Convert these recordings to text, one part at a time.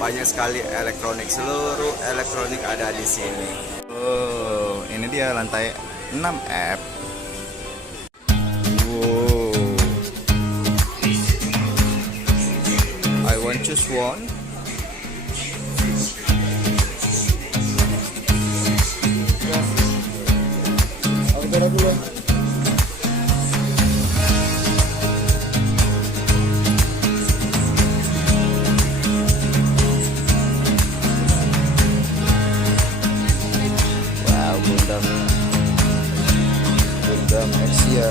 banyak sekali elektronik, seluruh elektronik ada di sini. Oh, ini dia lantai 6F. Wow. I want choose one. Aku berak dulu. Gundam Asia.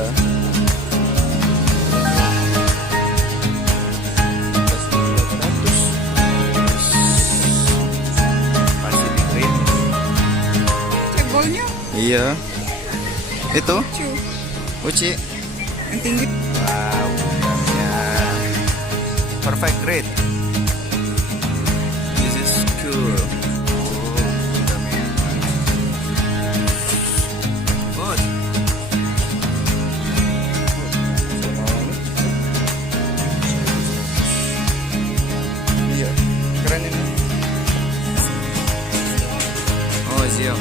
Pacific Rim. Cebolnya Iya. Itu lucu. Uci. Yang tinggi. Wow, Gundamnya perfect grade. This is cool. Oh, Gundamnya. Good. Iya, keren ini. Oh, Zio.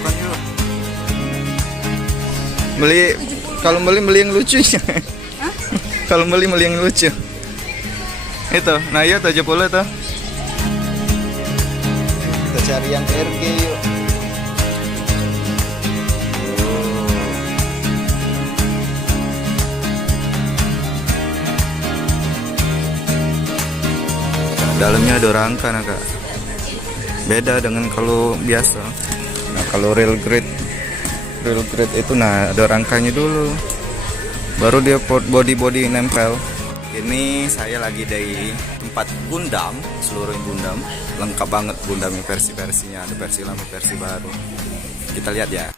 Bukan yuk. Kalau beli yang lucu. Kalau beli yang lucu. Itu, nah iya 70 tuh. Kita cari yang RG yuk. Dalamnya ada rangka, nah kak. Beda dengan kalau biasa. Nah kalau real grade itu nah ada rangkanya dulu, baru dia body nempel. Ini saya lagi di tempat Gundam, seluruh Gundam lengkap banget. Gundamnya versi-versinya, ada versi lama versi baru. Kita lihat ya.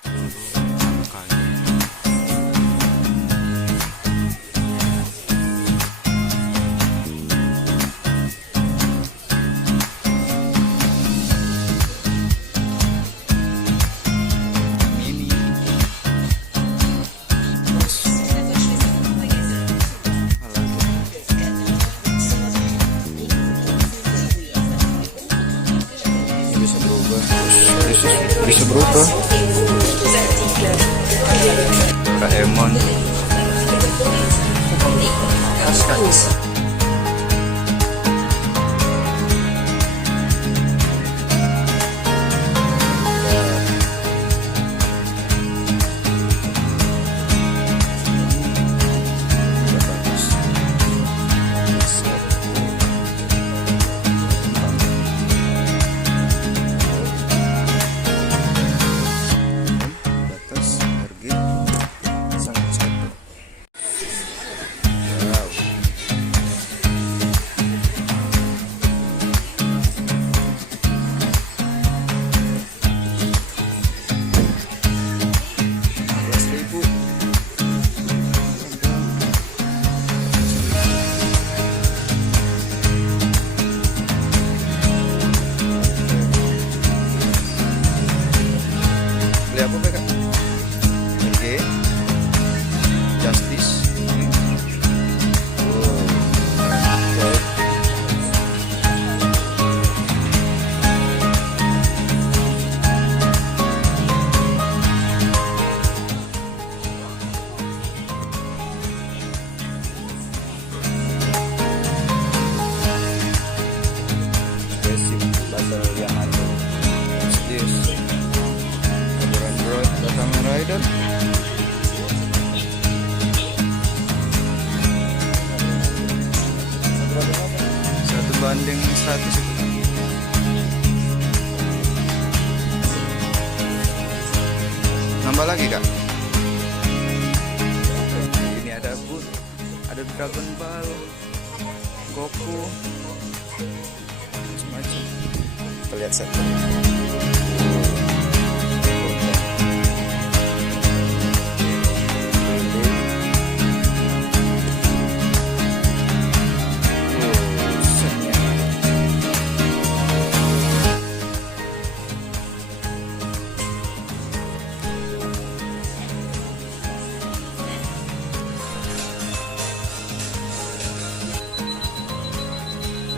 Bisa berubah. Doraemon. Beli apa kak? RG Justice. Basic basal yang ada. Justice. Kamen Rider. Satu banding 100 itu. Nambah lagi kak. Ini ada Bud, ada Dragon Ball, Goku, macam-macam. Kita lihat satu.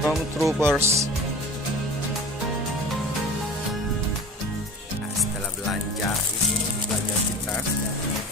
Stormtroopers belanja ini belanja kita